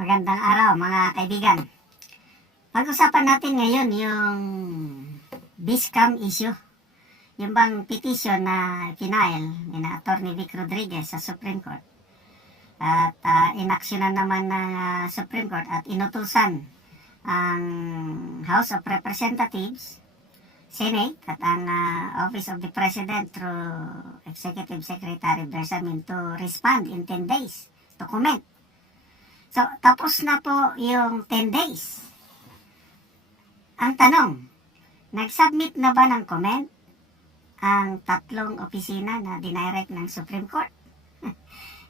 Magandang araw mga kaibigan. Pag-usapan natin ngayon yung Biscam issue. Yung bang petition na pinail ni na Atty. Vic Rodriguez sa Supreme Court. At uh, inaksyonan naman ng ah, Supreme Court at inutusan ang House of Representatives, Senate at ang ah, Office of the President through Executive Secretary Bersamin to respond in 10 days to comment. So, tapos na po yung 10 days. Ang tanong, nag-submit na ba ng comment ang tatlong opisina na dinirect ng Supreme Court?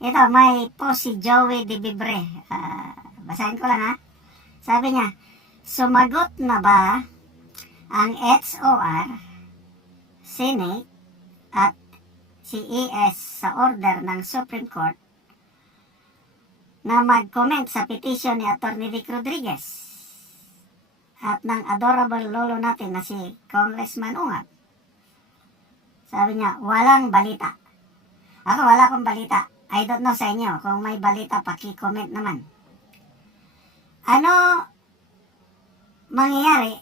Ito, may po si Joey De Bibre. Ah, basahin ko lang ha. Sabi niya, sumagot na ba ang XOR, Senate, at si ES sa order ng Supreme Court na mag-comment sa petition ni Atty. Vic Rodriguez at ng adorable lolo natin na si Congressman Ungat. Sabi niya, walang balita. Ako wala akong balita. I don't know sa inyo. Kung may balita, paki-comment naman. Ano mangyayari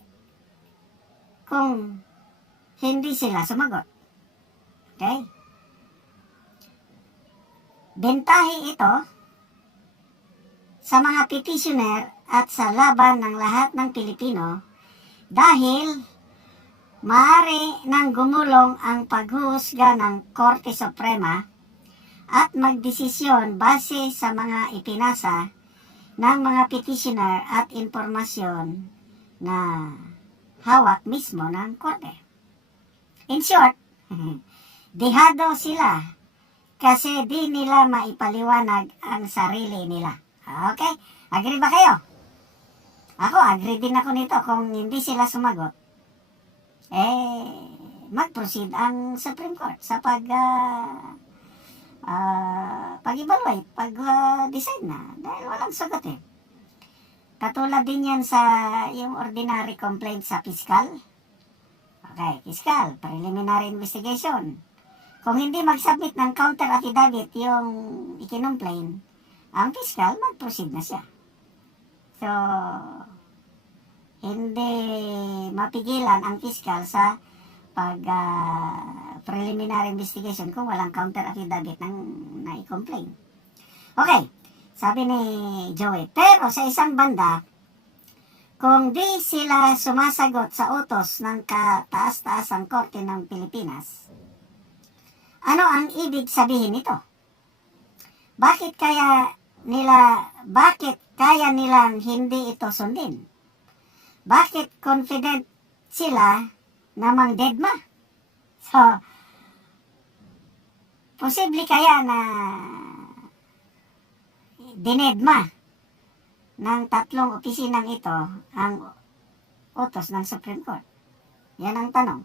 kung hindi sila sumagot? Okay? Bentahe ito sa mga petitioner at sa laban ng lahat ng Pilipino dahil maaari nang gumulong ang paghuhusga ng Korte Suprema at magdesisyon base sa mga ipinasa ng mga petitioner at impormasyon na hawak mismo ng Korte. In short, dihado sila kasi di nila maipaliwanag ang sarili nila. Okay? Agree ba kayo? Ako, agree din ako nito kung hindi sila sumagot. Eh, mag-proceed ang Supreme Court sa pag ah, ah, pag-evaluate, pag-decide na. Dahil walang sagot eh. Katulad din yan sa yung ordinary complaint sa fiscal. Okay, fiscal, preliminary investigation. Kung hindi mag-submit ng counter affidavit yung ikinomplain, ang fiscal, mag-proceed na siya. So, hindi mapigilan ang fiscal sa pag ah, preliminary investigation kung walang counter affidavit ng na-complain. Okay, sabi ni Joey, pero sa isang banda, kung di sila sumasagot sa utos ng kataas-taasang korte ng Pilipinas, ano ang ibig sabihin nito? Bakit kaya nila, bakit kaya nilang hindi ito sundin? Bakit confident sila namang deadma? So, posible kaya na dinedma ng tatlong opisinang ito ang utos ng Supreme Court? Yan ang tanong.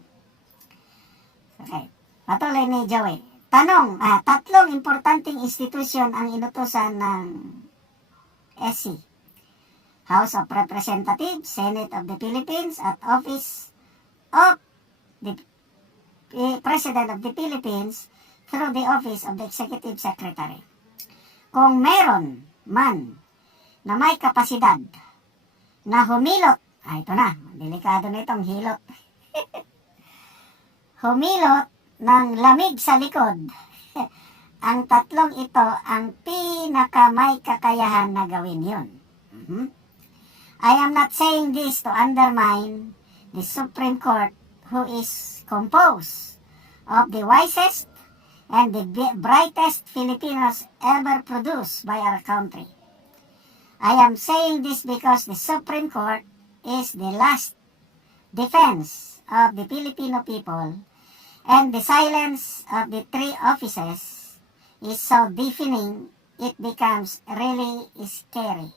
Okay. Patuloy ni Joey. Tanong, ah, tatlong importanteng institusyon ang inutosan ng SC. House of Representatives, Senate of the Philippines, at Office of the eh, President of the Philippines through the Office of the Executive Secretary. Kung meron man na may kapasidad na humilot, ah, ito na, delikado na itong hilot. humilot ng lamig sa likod. ang tatlong ito ang pinaka may kakayahan na gawin yun. Mhm. I am not saying this to undermine the Supreme Court who is composed of the wisest and the brightest Filipinos ever produced by our country. I am saying this because the Supreme Court is the last defense of the Filipino people and the silence of the three offices is so deafening it becomes really scary.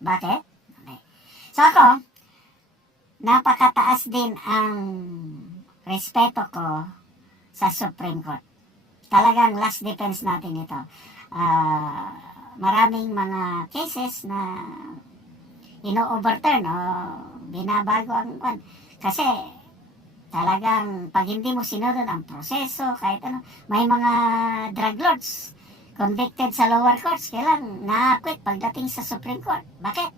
Bakit? Okay. So ako, napakataas din ang respeto ko sa Supreme Court. Talagang last defense natin ito. Ah, maraming mga cases na ino-overturn o binabago ang kwan. Kasi talagang pag hindi mo sinunod ang proseso, kahit ano, may mga drug lords convicted sa lower courts, kailan na-acquit pagdating sa Supreme Court. Bakit?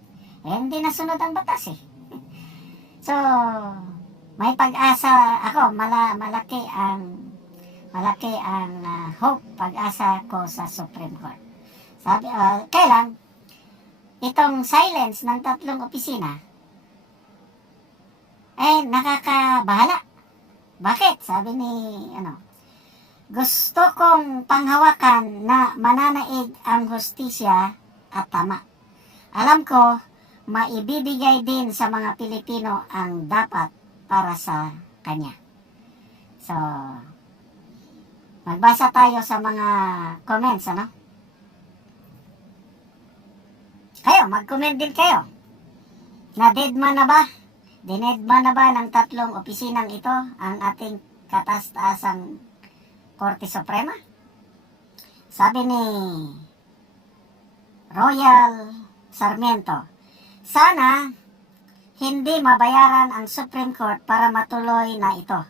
Eh, hindi nasunod ang batas eh. so, may pag-asa ako, mala, malaki ang malaki ang ah, hope, pag-asa ko sa Supreme Court. Sabi, ah, kailan? Itong silence ng tatlong opisina, eh, nakakabahala. Bakit? Sabi ni, ano, gusto kong panghawakan na mananaig ang hustisya at tama. Alam ko, maibibigay din sa mga Pilipino ang dapat para sa kanya. So, magbasa tayo sa mga comments, ano? Kayo, mag-comment din kayo. Na-deadma na ba? Dinedma na ba ng tatlong opisinang ito ang ating kataas-taasang Korte Suprema? Sabi ni Royal Sarmiento, sana hindi mabayaran ang Supreme Court para matuloy na ito.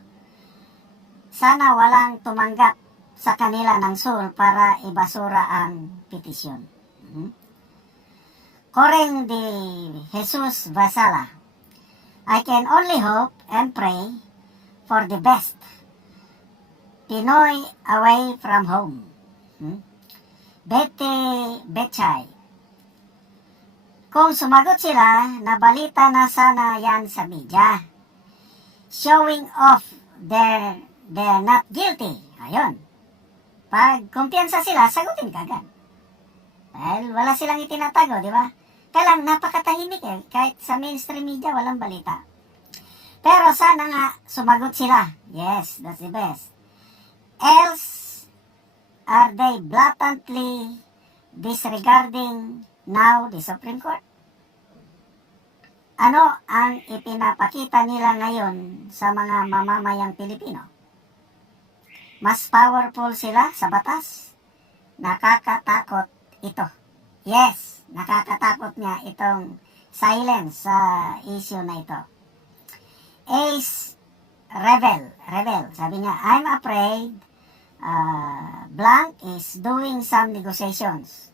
Sana walang tumanggap sa kanila ng sul para ibasura ang petisyon. Mhm. Koreng de Jesus Vasala, I can only hope and pray for the best. Pinoy away from home. Hmm? Bete Betchay. Kung sumagot sila, nabalita na sana yan sa media. Showing off they're, they're not guilty. Ayun. Pag kumpiyansa sila, sagutin kagad. Dahil wala silang itinatago, di ba? Kaya napakatahimik eh. Kahit sa mainstream media, walang balita. Pero sana nga, sumagot sila. Yes, that's the best. Else, are they blatantly disregarding now the Supreme Court? Ano ang ipinapakita nila ngayon sa mga mamamayang Pilipino? Mas powerful sila sa batas? Nakakatakot ito. Yes, nakakatakot nga itong silence sa issue na ito. Ace Rebel, Rebel, sabi niya, I'm afraid uh, Blank is doing some negotiations.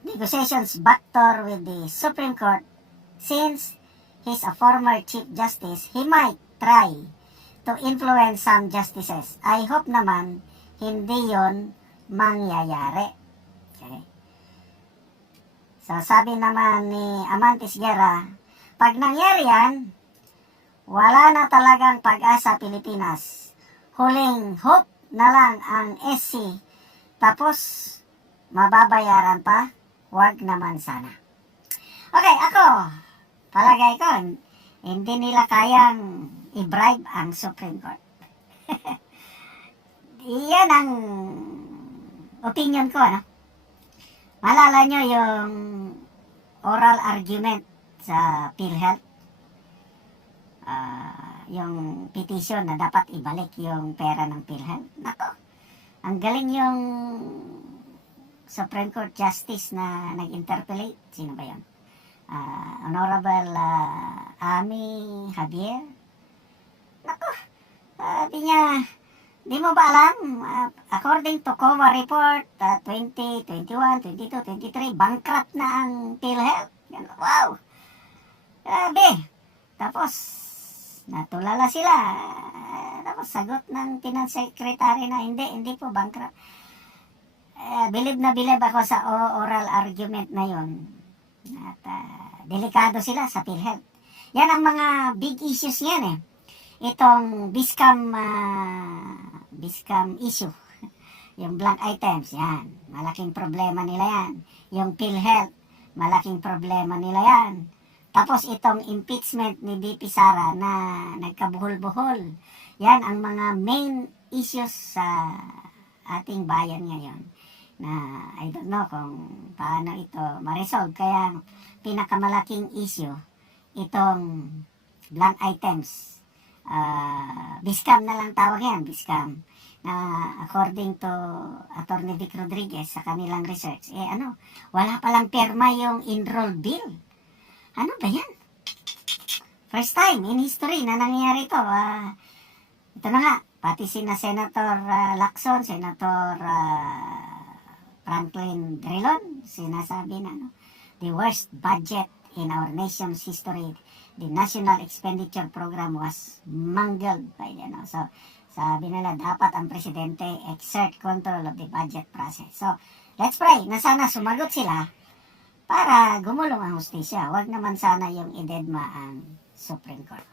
Negotiations backdoor with the Supreme Court since he's a former Chief Justice, he might try to influence some justices. I hope naman hindi yon mangyayari. So sabi naman ni Amantis Guerra, pag nangyari yan, wala na talagang pag-asa Pilipinas. Huling hope na lang ang SC. Tapos, mababayaran pa? Huwag naman sana. Okay, ako, palagay ko, hindi nila kayang i-bribe ang Supreme Court. Iyan ang opinion ko, ano? Malala nyo yung oral argument sa PhilHealth? Ah, yung petition na dapat ibalik yung pera ng PhilHealth. Nako, ang galing yung Supreme Court Justice na nag-interpellate. Sino ba yun? Ah, Honorable ah, Ami Javier. Nako, sabi niya, di mo ba alam, ah, according to COA report, ah, 20, 21, 22, 23, bankrupt na ang PhilHealth. Wow! Grabe! Tapos, natulala sila. Tapos, sagot ng finance secretary na hindi, hindi po bankrupt. Eh, bilib na bilib ako sa oral argument na yon. At ah, delikado sila sa PhilHealth. Yan ang mga big issues yan eh. Itong Biscam, ah, Biscam issue. Yung blank items, yan. Malaking problema nila yan. Yung PhilHealth, malaking problema nila yan. Tapos itong impeachment ni BP Sara na nagkabuhol-buhol. Yan ang mga main issues sa ating bayan ngayon na I don't know kung paano ito ma-resolve. Kaya pinakamalaking issue itong blank items. Uh, Biscam na lang tawag yan, Biscam. Na according to Attorney Vic Rodriguez sa kanilang research, eh ano, wala palang perma yung enroll bill. Ano ba yan? First time in history na nangyayari ito. Ah, ito na nga, pati sina Senator ah, Lacson, Senator ah, Franklin Drilon, sinasabi na no, the worst budget in our nation's history. The national expenditure program was mangled by the, no? So, sabi nila, dapat ang presidente exert control of the budget process. So, let's pray na sana sumagot sila para gumulong ang hustisya. Huwag naman sana yung idedma ang Supreme Court.